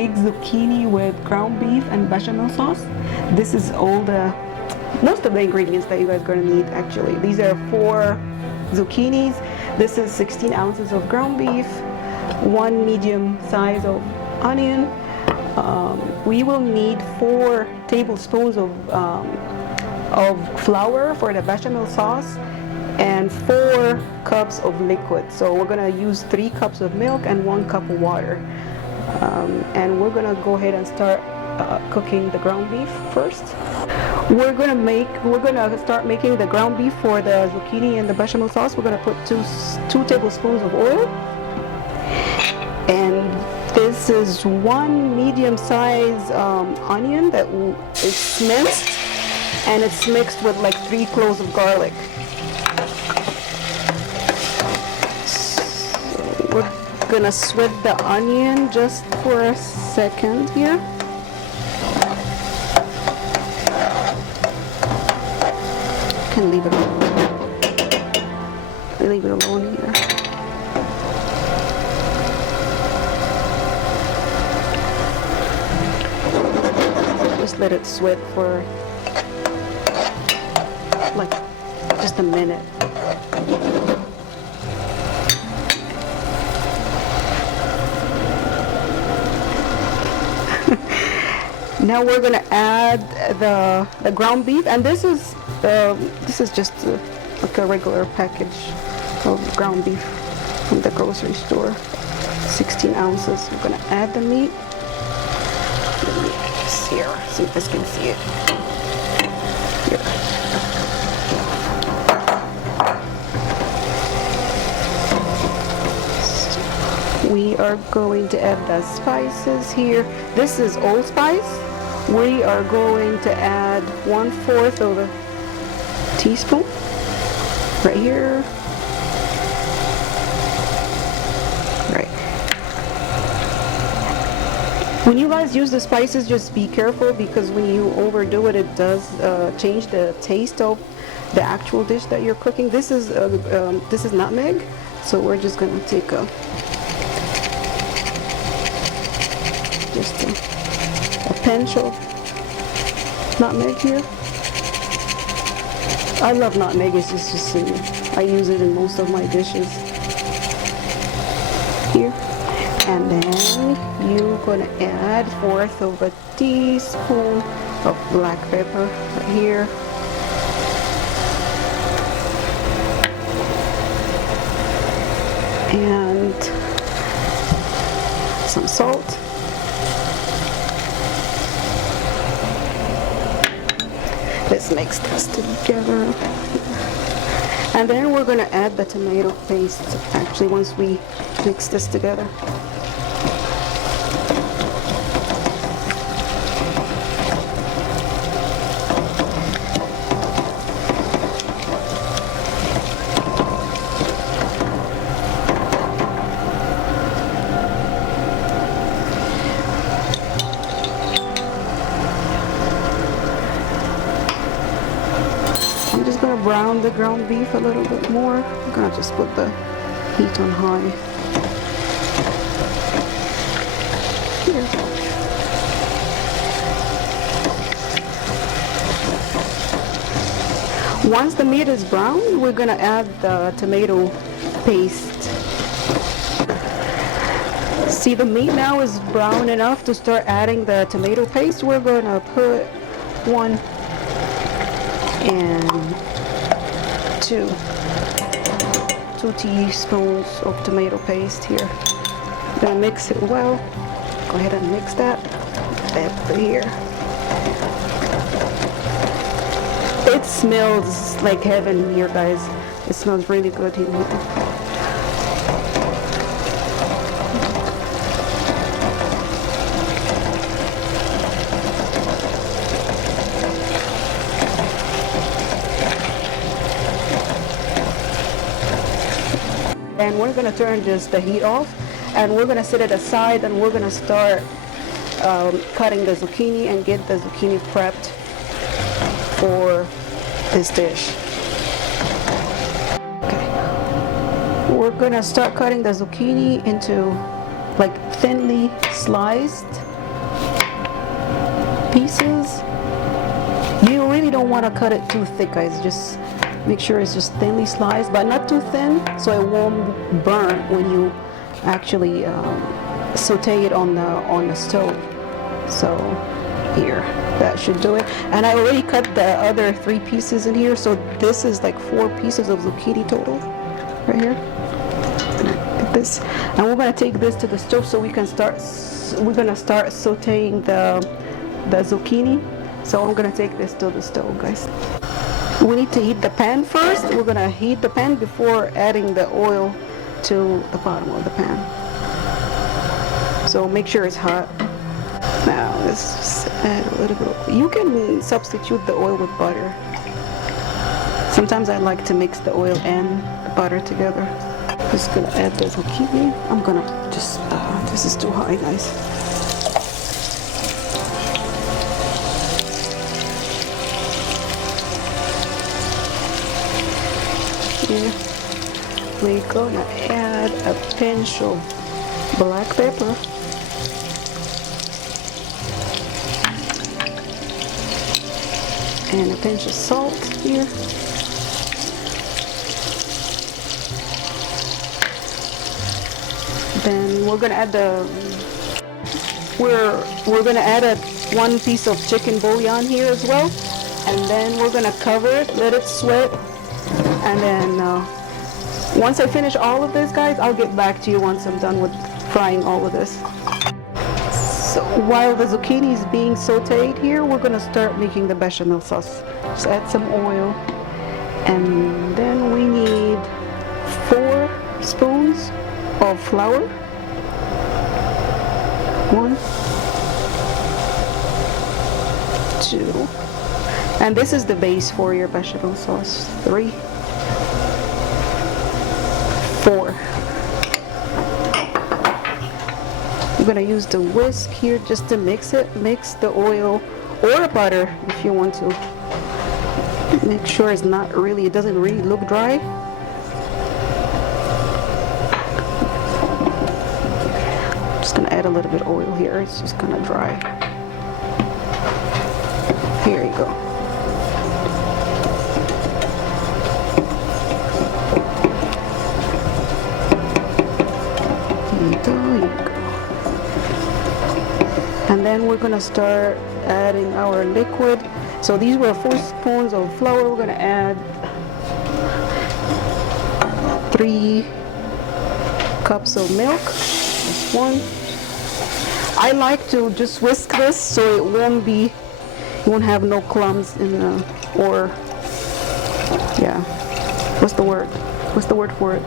make zucchini with ground beef and bechamel sauce. This is most of the ingredients that you guys are going to need actually. These are 4 zucchinis. This is 16 ounces of ground beef, 1 medium size of onion. We will need 4 tablespoons of flour for the bechamel sauce and 4 cups of liquid. So we're going to use 3 cups of milk and 1 cup of water. And we're going to go ahead and start cooking the ground beef first. We're going to start making the ground beef for the zucchini and the bechamel sauce. We're going to put 2 tablespoons of oil. And this is 1 medium size onion that is minced, and it's mixed with like 3 cloves of garlic. We're gonna sweat the onion just for a second here. Can leave it alone here. Just let it sweat for like just a minute. Now we're gonna add the ground beef, and this is just like a regular package of ground beef from the grocery store, 16 ounces. We're gonna add the meat. It's here, so you guys can see it. Here. We are going to add the spices here. This is allspice. We are going to add 1/4 of a teaspoon right here. Right. When you guys use the spices, just be careful, because when you overdo it, it does change the taste of the actual dish that you're cooking. This is nutmeg, so we're just gonna take a pinch of nutmeg here. I love nutmeg. It's just I use it in most of my dishes here. And then you're gonna add 1/4 of a teaspoon of black pepper right here. And some salt. Let's mix this together. And then we're going to add the tomato paste, actually, once we mix this together. I'm just going to brown the ground beef a little bit more. I'm going to just put the heat on high. Here. Once the meat is brown, we're going to add the tomato paste. See, the meat now is brown enough to start adding the tomato paste. We're going to put 1 and 2 teaspoons of tomato paste here. I'm gonna mix it well. Go ahead and mix that. Put here. It smells like heaven here, guys. It smells really good here. And we're going to turn the heat off, and we're going to set it aside, and we're going to start cutting the zucchini and get the zucchini prepped for this dish. Okay. We're going to start cutting the zucchini into like thinly sliced pieces. You really don't want to cut it too thick, guys. Just make sure it's just thinly sliced, but not too thin, so it won't burn when you actually saute it on the stove. So here, that should do it. And I already cut the other 3 pieces in here, so this is like 4 pieces of zucchini total right here. Like this, and we're gonna take this to the stove so we can start. We're gonna start sauteing the zucchini. So I'm gonna take this to the stove, guys. We need to heat the pan first. We're gonna heat the pan before adding the oil to the bottom of the pan. So make sure it's hot. Now let's just add a little bit. You can substitute the oil with butter. Sometimes I like to mix the oil and the butter together. Just gonna add the zucchini. I'm gonna just, this is too high, guys. Here, we're gonna add a pinch of black pepper. And a pinch of salt here. Then we're gonna add we're gonna add 1 piece of chicken bouillon here as well, and then we're gonna cover it, let it sweat, and then once I finish all of this, guys, I'll get back to you once I'm done with frying all of this. So while the zucchini is being sauteed here, we're gonna start making the bechamel sauce. Just add some oil, and then we need 4 spoons of flour. 1, 2, and this is the base for your bechamel sauce. 3, 4. I'm gonna use the whisk here just to mix it. Mix the oil or butter if you want to. Make sure it's not really, it doesn't really look dry. Just gonna add a little bit of oil here. It's just gonna dry. Here you go. There you go. And then we're gonna start adding our liquid. So these were 4 spoons of flour. We're gonna add 3 cups of milk. Just 1. I like to just whisk this so it won't be, you won't have no clumps in the, or, yeah, what's the word? What's the word for it?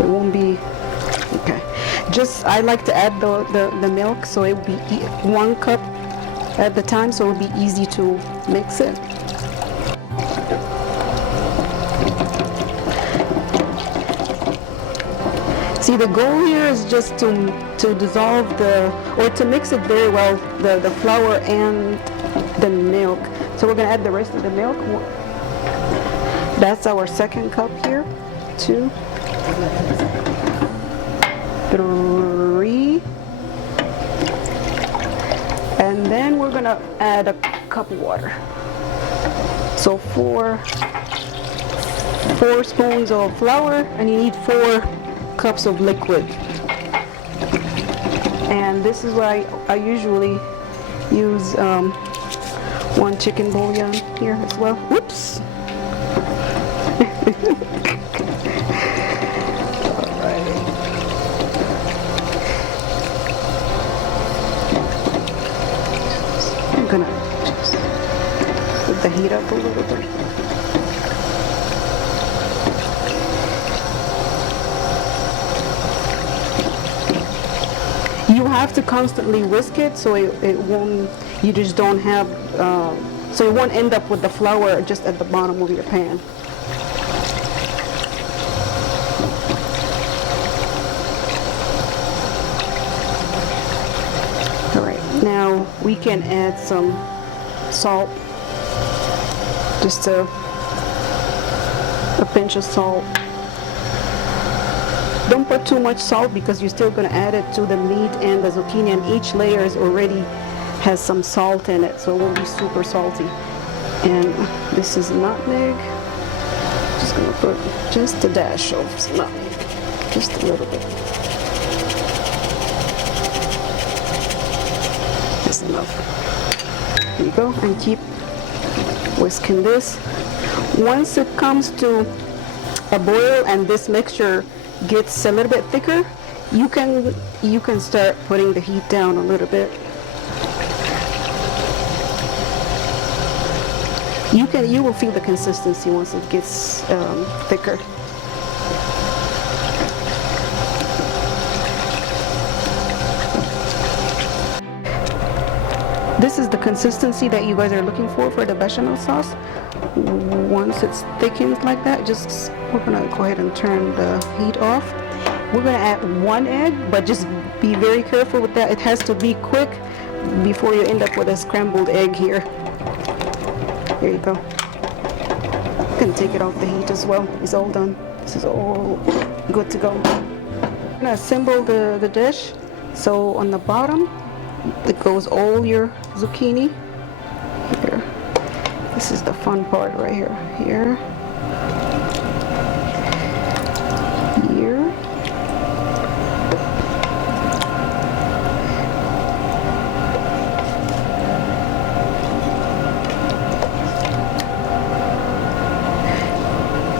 It won't be, okay. Just, I like to add the milk so it will be 1 cup at the time, so it will be easy to mix it. See, the goal here is just to dissolve or to mix it very well, the flour and the milk. So we're gonna add the rest of the milk. That's our 2nd cup here. 2, 3, and then we're gonna add a cup of water. So 4 spoons of flour, and you need 4 cups of liquid. And this is why I usually use 1 chicken bouillon here as well. Whoops. I'm gonna just put the heat up a little bit. You have to constantly whisk it so it won't, you just don't have, so it won't end up with the flour just at the bottom of your pan. Now we can add some salt, just a pinch of salt. Don't put too much salt because you're still going to add it to the meat and the zucchini, and each layer is already has some salt in it, so it won't be super salty. And this is nutmeg. Just gonna put just a dash of nutmeg, just a little bit. That's enough. There you go, and keep whisking this. Once it comes to a boil and this mixture gets a little bit thicker, you can start putting the heat down a little bit. You will feel the consistency once it gets thicker. This is the consistency that you guys are looking for the bechamel sauce. Once it's thickened like that, we're gonna go ahead and turn the heat off. We're gonna add 1 egg, but just be very careful with that. It has to be quick before you end up with a scrambled egg here. There you go. You can take it off the heat as well. It's all done. This is all good to go. I'm gonna assemble the dish. So on the bottom, it goes all your zucchini. Here. This is the fun part right here. Here. Here.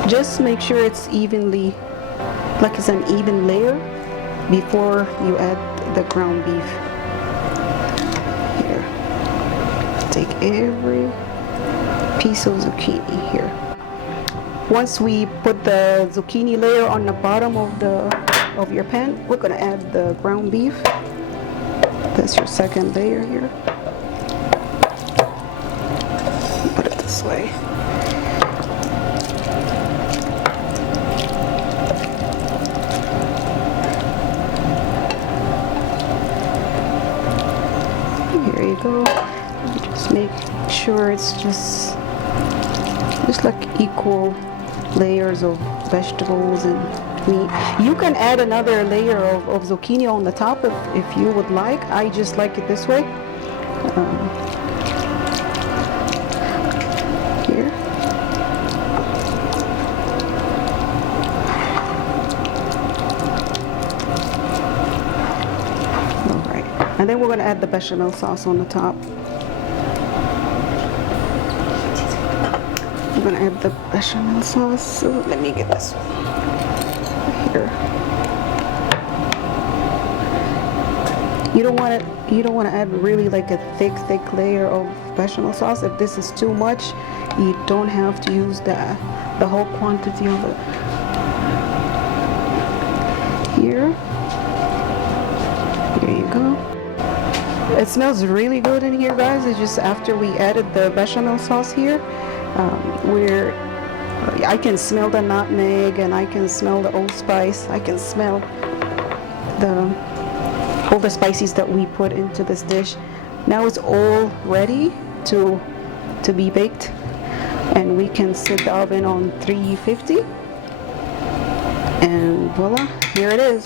Just make sure it's evenly, like it's an even layer before you add the ground beef. Here. Take every piece of zucchini here. Once we put the zucchini layer on the bottom of your pan, we're gonna add the ground beef. That's your second layer here. Put it this way. Here you go. Just make sure it's just like equal layers of vegetables and meat. You can add another layer of zucchini on the top if you would like. I just like it this way. Here. All right. And then we're going to add the bechamel sauce on the top. I'm going to add the bechamel sauce. So let me get this one here. You don't want to add really like a thick layer of bechamel sauce. If this is too much, you don't have to use the whole quantity of it. Here. There you go. It smells really good in here, guys. It's just after we added the bechamel sauce here, I can smell the nutmeg and I can smell the allspice. I can smell all the spices that we put into this dish. Now it's all ready to be baked, and we can set the oven on 350, and voila, here it is.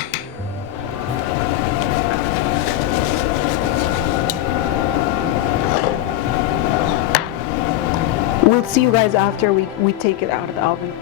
We'll see you guys after we take it out of the oven.